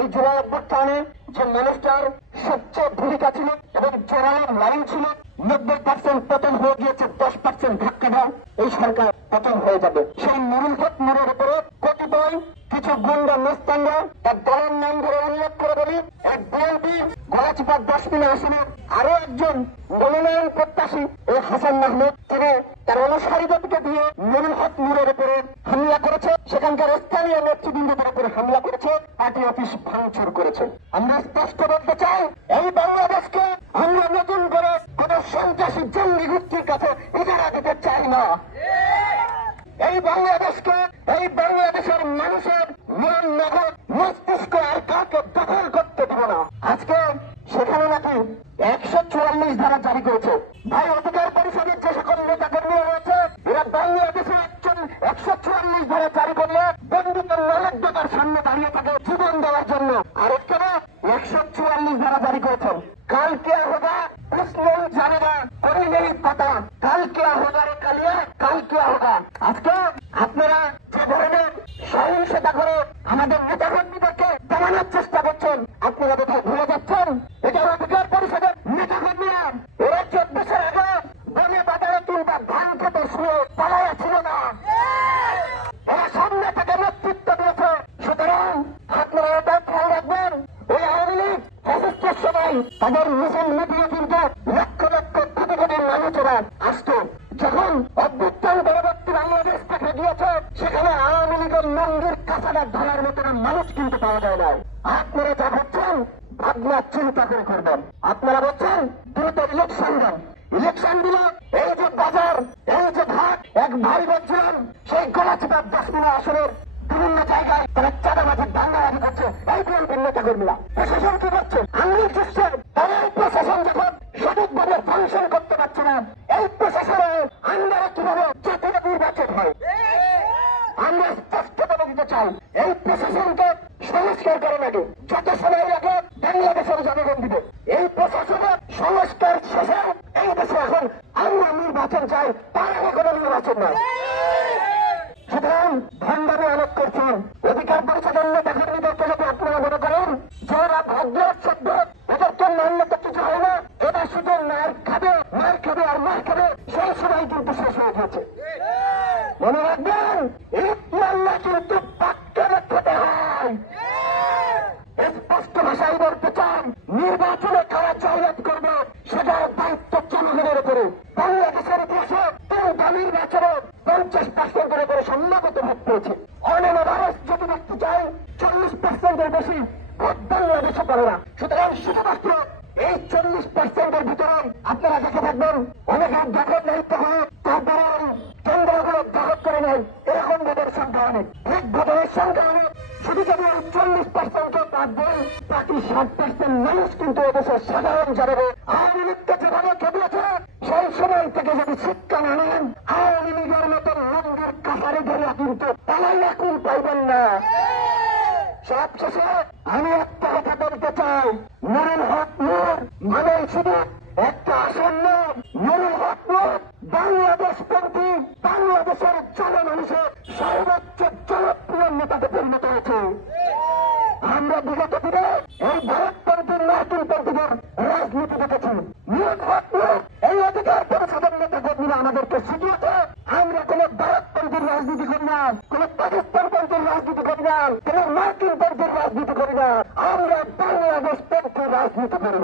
এই জুলাই অভ্যুত্থানে যে মানুষটার সবচেয়ে ভূমিকা ছিল এবং জোরালো লাইন ছিল 90% পতন হয়ে গিয়েছে, 10% ধাক্কা দাও এই সরকার পতন হয়ে যাবে। সেই নুরুল হক নুরের উপরে কতিপয় কিছু গুন্ডা মস্তানরা তার দলের নাম ধরে উল্লেখ করে বলি, এক বিএনপি গলাচিপা 10 মিলে আসনে আরো একজন মনোনয়ন প্রত্যাশী ও হাসান মাহমুদ তিনি তার অনুসারীদেরকে দিয়ে নুরুল হক নুরের উপরে হামলা করেছে, সেখানকার স্থানীয় নেতৃবৃন্দদের উপরে হামলা করেছে, পার্টি অফিস ভাঙচুর করেছে। আমরা স্পষ্ট বলতে চাই, এই বাংলাদেশকে আমরা নতুন করে কোন সন্ত্রাসী জঙ্গি গোষ্ঠীর কাছে ইজারা দিতে চাই না। এই বাংলাদেশকে, এই বাংলাদেশের মানুষের মন নগদ মস্তিষ্ক আর কাকে দখল করতে দেব না। আজকে সেখানে নাকি 144 ধারা জারি করেছে। ভাই, অধিকার পরিষদের যে সকল নেতা কর্মী রয়েছে এরা বাংলাদেশে 144 ধারা জারি করলে বন্দুকের নলেজ্ঞতার সামনে দাঁড়িয়ে থাকে জীবন দেওয়ার জন্য। আর এখানে 144 ধারা জারি করেছেন। কাল क्या होगा कुछ नहीं जानेगा, कोई नहीं पता। কাল क्या होगा রে কালিয়া, কাল क्या होगा। আজকে আপনারা যে ধরনের সহিংসতা করে আমাদের নেতা কর্মীদেরকে দমানোর চেষ্টা করছেন, আপনারা কোথায় ভুলে যাচ্ছেন এটা অধিকার পরিষদের নেতা কর্মীরা এরা 14 বছর আগে বনে বাজারে কিংবা ধান খেতে শুয়ে পালাইয়া ছিল না, এরা সামনে থেকে নেতৃত্ব দিয়েছে। সুতরাং আপনারা এটা খেয়াল রাখবেন, ওই আওয়ামী লীগ ফ্যাসিস্টের সময় তাদের মিছিল মিটিয়ে কিন্তু লক্ষ লক্ষ কোটি কোটি মানুষেরা আসতো। যখন অভ্যুত্থান পরবর্তী বাংলাদেশ দেখা গিয়েছে সেখানে আওয়ামী লীগের লঙ্গির কাঁচাটা ধরার মতো মানুষ কিন্তু পাওয়া যায় না। আপনারা যা করছেন ভাবনা চিন্তা করে করবেন। আপনারা বলছেন দ্রুত ইলেকশন দেন, ইলেকশন দিলে এই যে বাজার, এই যে ঘাট, এক ভাই বলছিলেন সেই গলাচিপা 10 মিলে আসনের বিভিন্ন জায়গায় তারা চাঁদাবাজির দাঙ্গাবাজি করছে। এই বিএনপির নেতা কর্মীরা প্রশাসন কি করছে? আঙুল চুষছে। তারা এই প্রশাসন যখন সঠিকভাবে ফাংশন করতে পারছে না, এই প্রশাসনের আন্ডারে কিভাবে জাতীয় নির্বাচন হয় আমরা স্পষ্ট করে দিতে চাই। এই প্রশাসনকে সংস্কার করে লাগে, যত সময় লাগে বাংলাদেশের জনগণ দিবে। এই প্রশাসনের সংস্কার শেষে এই দেশে এখন আমরা নির্বাচন চাই, তার আগে কোনো নির্বাচন নয়। সুতরাং ভণ্ডামি অনেক করছেন। অধিকার পরিষদের নেতা কর্মীদেরকে যদি আপনারা মনে করেন যারা ভদ্র সভ্য এদেরকে মানলে তো কিছু হয় না, এরা শুধু মার খাবে, মার খাবে আর মার খাবে, সেই সময় কিন্তু শেষ হয়ে গেছে। মনে রাখবেন, ইট মারলে কিন্তু পাক্কারে খেতে হয়। স্পষ্ট ভাষায় বলতে চান, নির্বাচনে কারা জয়লাভ করবে সেটার দায়িত্ব জনগণের উপরে। বাংলাদেশের ইতিহাসে নির্বাচনে 50% করে সম্মানিত ভোট পেয়েছে। অন্যান্য ভারত যদি দেখতে চাই 40%-এর বেশি ভোট বাংলাদেশে করে না। সুতরাং শুধুমাত্র এই 40%-এর ভিতরে আপনারা দেখে থাকবেন অনেকের দখল দায়িত্ব হয়, তারপরে কেন্দ্রগুলো দখল করে নেয়, এরকম ভোটের সংখ্যা অনেক, এক ভোটের সংখ্যা অনেক। শুধু যদি এই 40%-কে বাদ দেন, বাকি 60% মানুষ কিন্তু এদেশের সাধারণ জনগণ আওয়ামী লীগকে যেভাবে খেপিয়েছে সেই সময় থেকে যদি শিক্ষা না নেন, আওয়ামী লীগের মতো লঙ্গের কাছারে ধরে কিন্তু পালাইয়া কুল পাইবেন না। সবশেষে আমি একটা কথা বলতে চাই, নুরুল হক নূর মানে শুধু একটা আসন নয়, নুরুল হক নূর বাংলাদেশপন্থী বাংলাদেশের জনমানুষের সর্বোচ্চ জনপ্রিয় নেতাতে পরিণত হয়েছে। আমরা বিগত দিনে এই ভারতপন্থীর নতুনপন্থীদের রাজনীতি দেখেছি। নুরুল হক নূর এই অধিকার পরিষদের নেতা কর্মীরা আমাদেরকে শিখিয়েছে আমরা কোন ভারতপন্থীর রাজনীতি করি না, কোন পাকিস্তানপন্থীর রাজনীতি করি না, কোন মার্কিনপন্থীর রাজনীতি করি না, আমরা বাংলাদেশপন্থীর রাজনীতি করি।